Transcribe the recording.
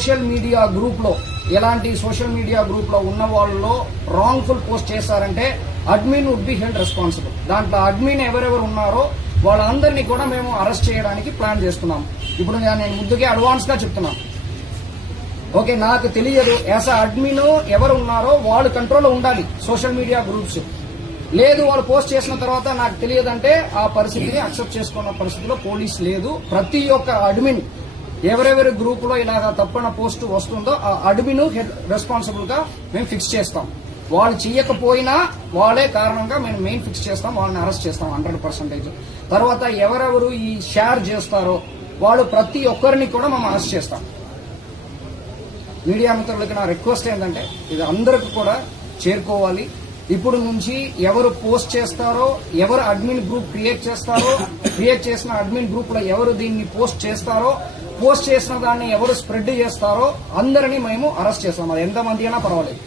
Social media group లో ఉన్న వాళ్ళలో రాంగ్ఫుల్ పోస్ట్ చేశారంటే admin would be held responsible. దాంట్లో అడ్మిన్ ఎవరెవరు ఉన్నారో వాళ్ళందరినీ కూడా మేము అరెస్ట్ చేయడానికి ప్లాన్ చేస్తున్నాం. ఇప్పుడు నేను ముందుకే అడ్వాన్స్ గా చెప్తున్నాను. ఓకే, నాకు తెలియదు యాజ్ అడ్మిన్ ఎవరు ఉన్నారో వాళ్ళు కంట్రోల్లో ఉండాలి సోషల్ మీడియా గ్రూప్స్. లేదు వాళ్ళు పోస్ట్ చేసిన తర్వాత నాకు తెలియదంటే ఆ పరిస్థితిని అక్సెప్ట్ చేసుకున్న పరిస్థితిలో పోలీస్ లేదు. ప్రతి ఒక్క అడ్మిన్ ఎవరెవరి గ్రూప్ లో ఇలాగ తప్పన పోస్ట్ వస్తుందో ఆ అడ్మిన్ రెస్పాన్సిబుల్ గా మేము ఫిక్స్ చేస్తాం. వాళ్ళు చేయకపోయినా వాళ్ళే కారణంగా మేము మెయిన్ ఫిక్స్ చేస్తాం, వాళ్ళని అరెస్ట్ చేస్తాం 100%. తర్వాత ఎవరెవరు ఈ షేర్ చేస్తారో వాళ్ళు ప్రతి ఒక్కరిని కూడా మేము అరెస్ట్ చేస్తాం. మీడియా మిత్రులకి నా రిక్వెస్ట్ ఏంటంటే ఇది అందరికి కూడా చేరుకోవాలి. ఇప్పుడు నుంచి ఎవరు పోస్ట్ చేస్తారో, ఎవరు అడ్మిన్ గ్రూప్ క్రియేట్ చేసిన అడ్మిన్ గ్రూప్ లో ఎవరు దీన్ని పోస్ట్ చేస్తారో, పోస్ట్ చేసిన దాన్ని ఎవరు స్ప్రెడ్ చేస్తారో అందరినీ మేము అరెస్ట్ చేస్తాం. అది ఎంతమంది అయినా పర్వాలేదు.